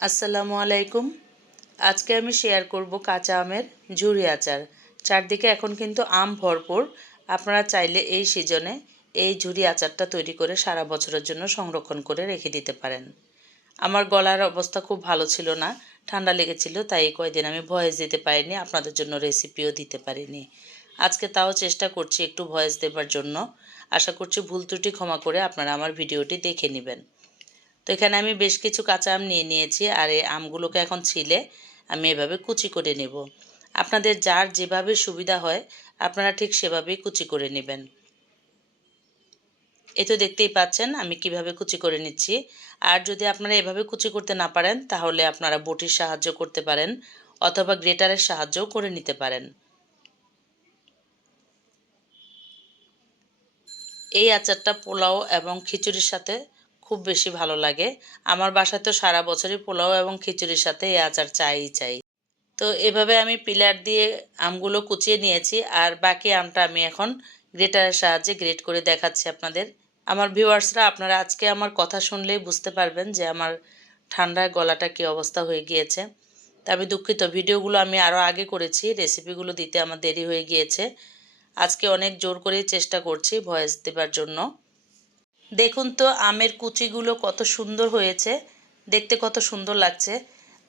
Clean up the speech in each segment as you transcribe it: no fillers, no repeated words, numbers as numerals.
আসসালামু আলাইকুম। আজকে আমি শেয়ার করব কাঁচা আমের ঝুরি আচার। চারদিকে এখন কিন্তু আম ভরপুর। আপনারা চাইলে এই সিজনে এই ঝুরি আচারটা তৈরি করে সারা বছরের জন্য সংরক্ষণ করে রেখে দিতে পারেন। আমার গলার অবস্থা খুব ভালো ছিল না, ঠান্ডা লেগেছিল, তাই এই কয়দিন আমি ভয়েস দিতে পারিনি, আপনাদের জন্য রেসিপিও দিতে পারিনি। আজকে তাও চেষ্টা করছি একটু ভয়েস দেবার জন্য। আশা করছি ভুল ত্রুটি ক্ষমা করে আপনারা আমার ভিডিওটি দেখে নেবেন। তো এখানে আমি বেশ কিছু কাঁচা আম নিয়ে নিয়েছি, আর এই আমগুলোকে এখন ছিলে আমি এভাবে কুচি করে নেব। আপনাদের যার যেভাবে সুবিধা হয় আপনারা ঠিক সেভাবেই কুচি করে নেবেন। এই তো দেখতেই পাচ্ছেন আমি কিভাবে কুচি করে নিচ্ছি। আর যদি আপনারা এভাবে কুচি করতে না পারেন তাহলে আপনারা বটির সাহায্য করতে পারেন অথবা গ্রেটারের সাহায্যও করে নিতে পারেন। এই আচারটা পোলাও এবং খিচুড়ির সাথে খুব বেশি ভালো লাগে। আমার বাসায় তো সারা বছরই পোলাও এবং খিচুড়ির সাথে এই আচার চাই। তো এভাবে আমি পিলার দিয়ে আমগুলো কুচিয়ে নিয়েছি, আর বাকি আমটা আমি এখন গ্রেটারের সাহায্যে গ্রেট করে দেখাচ্ছি আপনাদের। আমার ভিউয়ার্সরা, আপনারা আজকে আমার কথা শুনলেই বুঝতে পারবেন যে আমার ঠান্ডায় গলাটা কী অবস্থা হয়ে গিয়েছে। তা আমি দুঃখিত, ভিডিওগুলো আমি আরও আগে করেছি, রেসিপিগুলো দিতে আমার দেরি হয়ে গিয়েছে। আজকে অনেক জোর করেই চেষ্টা করছি ভয়েস দেবার জন্য। দেখুন তো আমের কুচিগুলো কত সুন্দর হয়েছে, দেখতে কত সুন্দর লাগছে।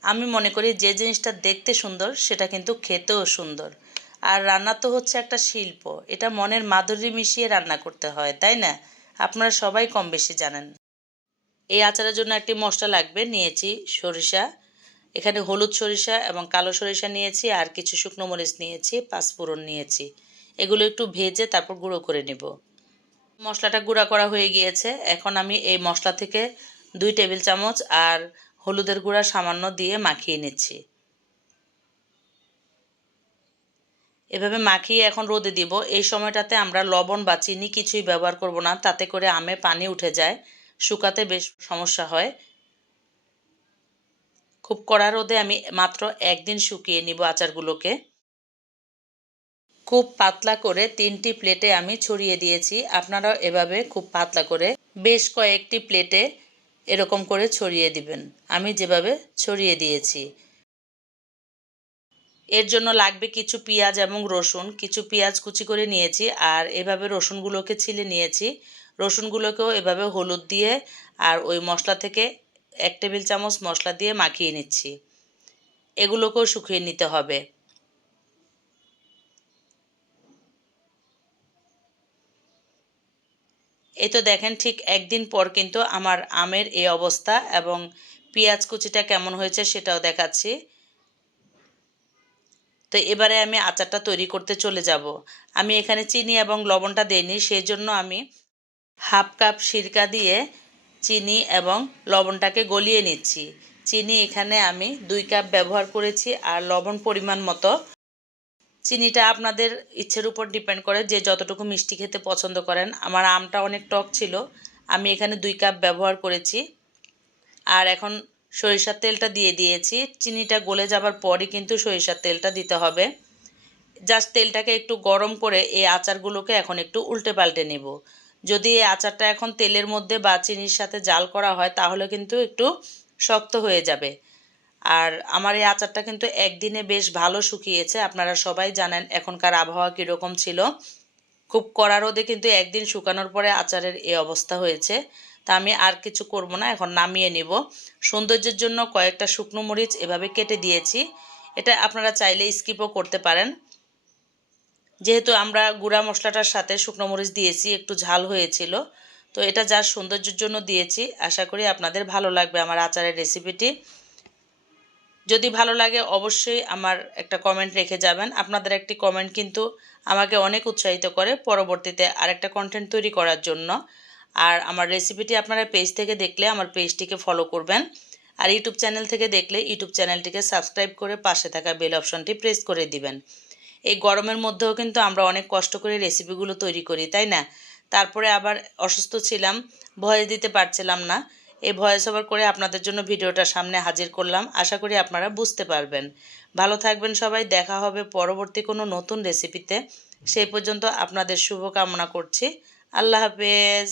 আমি মনে করি যে জিনিসটা দেখতে সুন্দর সেটা কিন্তু খেতেও সুন্দর। আর রান্না তো হচ্ছে একটা শিল্প, এটা মনের মাধুরী মিশিয়ে রান্না করতে হয়, তাই না? আপনারা সবাই কম বেশি জানেন। এই আচারের জন্য একটি মশলা লাগবে, নিয়েছি সরিষা, এখানে হলুদ সরিষা এবং কালো সরিষা নিয়েছি, আর কিছু শুকনো মরিচ নিয়েছি, পাঁচফোড়ন নিয়েছি। এগুলো একটু ভেজে তারপর গুঁড়ো করে নেব। মশলাটা গুঁড়া করা হয়ে গিয়েছে, এখন আমি এই মশলা থেকে 2 টেবিল চামচ আর হলুদের গুঁড়া সামান্য দিয়ে মাখিয়ে নিচ্ছি। এভাবে মাখিয়ে এখন রোদে দিব। এই সময়টাতে আমরা লবণ বা চিনি কিছুই ব্যবহার করব না, তাতে করে আমে পানি উঠে যায়, শুকাতে বেশ সমস্যা হয়। খুব কড়া রোদে আমি মাত্র 1 দিন শুকিয়ে নিব আচারগুলোকে। খুব পাতলা করে 3টি প্লেটে আমি ছড়িয়ে দিয়েছি। আপনারাও এভাবে খুব পাতলা করে বেশ কয়েকটি প্লেটে এরকম করে ছড়িয়ে দিবেন, আমি যেভাবে ছড়িয়ে দিয়েছি। এর জন্য লাগবে কিছু পেঁয়াজ এবং রসুন। কিছু পেঁয়াজ কুচি করে নিয়েছি, আর এভাবে রসুনগুলোকে ছিলে নিয়েছি। রসুনগুলোকেও এভাবে হলুদ দিয়ে আর ওই মশলা থেকে 1 টেবিল চামচ মশলা দিয়ে মাখিয়ে নিচ্ছি। এগুলোকেও শুকিয়ে নিতে হবে। এই তো দেখেন, ঠিক 1 দিন পর কিন্তু আমার আমের এই অবস্থা, এবং পেঁয়াজ কুচিটা কেমন হয়েছে সেটাও দেখাচ্ছি। তো এবারে আমি আচারটা তৈরি করতে চলে যাব। আমি এখানে চিনি এবং লবণটা দেইনি, সেই জন্য আমি হাফ কাপ সিরকা দিয়ে চিনি এবং লবণটাকে গলিয়ে নিচ্ছি। চিনি এখানে আমি 2 কাপ ব্যবহার করেছি, আর লবণ পরিমাণ মতো। চিনিটা আপনাদের ইচ্ছের উপর ডিপেন্ড করে, যে যতটুকু মিষ্টি খেতে পছন্দ করেন। আমার আমটা অনেক টক ছিল, আমি এখানে 2 কাপ ব্যবহার করেছি। আর এখন সরিষার তেলটা দিয়ে দিয়েছি। চিনিটা গলে যাবার পরই কিন্তু সরিষার তেলটা দিতে হবে। জাস্ট তেলটাকে একটু গরম করে এই আচারগুলোকে এখন একটু উল্টে পাল্টে নেব। যদি এই আচারটা এখন তেলের মধ্যে বা চিনির সাথে জাল করা হয় তাহলে কিন্তু একটু শক্ত হয়ে যাবে। আর আমার এই আচারটা কিন্তু একদিনে বেশ ভালো শুকিয়েছে। আপনারা সবাই জানেন এখনকার আবহাওয়া কীরকম ছিল। খুব কড়া রোদে কিন্তু একদিন শুকানোর পরে আচারের এই অবস্থা হয়েছে। তা আমি আর কিছু করব না, এখন নামিয়ে নেব। সৌন্দর্যের জন্য কয়েকটা শুকনো মরিচ এভাবে কেটে দিয়েছি। এটা আপনারা চাইলে স্কিপও করতে পারেন। যেহেতু আমরা গুঁড়া মশলাটার সাথে শুকনো মরিচ দিয়েছি, একটু ঝাল হয়েছিল, তো এটা যার সৌন্দর্যের জন্য দিয়েছি। আশা করি আপনাদের ভালো লাগবে আমার আচারের রেসিপিটি। যদি ভালো লাগে অবশ্যই আমার একটা কমেন্ট রেখে যাবেন। আপনাদের একটি কমেন্ট কিন্তু আমাকে অনেক উৎসাহিত করে পরবর্তীতে আরেকটা কন্টেন্ট তৈরি করার জন্য। আর আমার রেসিপিটি আপনারা পেজ থেকে দেখলে আমার পেজটিকে ফলো করবেন, আর ইউটিউব চ্যানেল থেকে দেখলে ইউটিউব চ্যানেলটিকে সাবস্ক্রাইব করে পাশে থাকা বেল অপশনটি প্রেস করে দিবেন। এই গরমের মধ্যেও কিন্তু আমরা অনেক কষ্ট করে রেসিপিগুলো তৈরি করি, তাই না? তারপরে আবার অসুস্থ ছিলাম, ভয়েস দিতে পারছিলাম না। এই ভয়েস ওভার করে আপনাদের জন্য ভিডিওটা সামনে হাজির করলাম। আশা করি আপনারা বুঝতে পারবেন। ভালো থাকবেন সবাই, দেখা হবে পরবর্তী কোনো নতুন রেসিপিতে। সেই পর্যন্ত আপনাদের শুভকামনা করছি। আল্লাহ হাফেজ।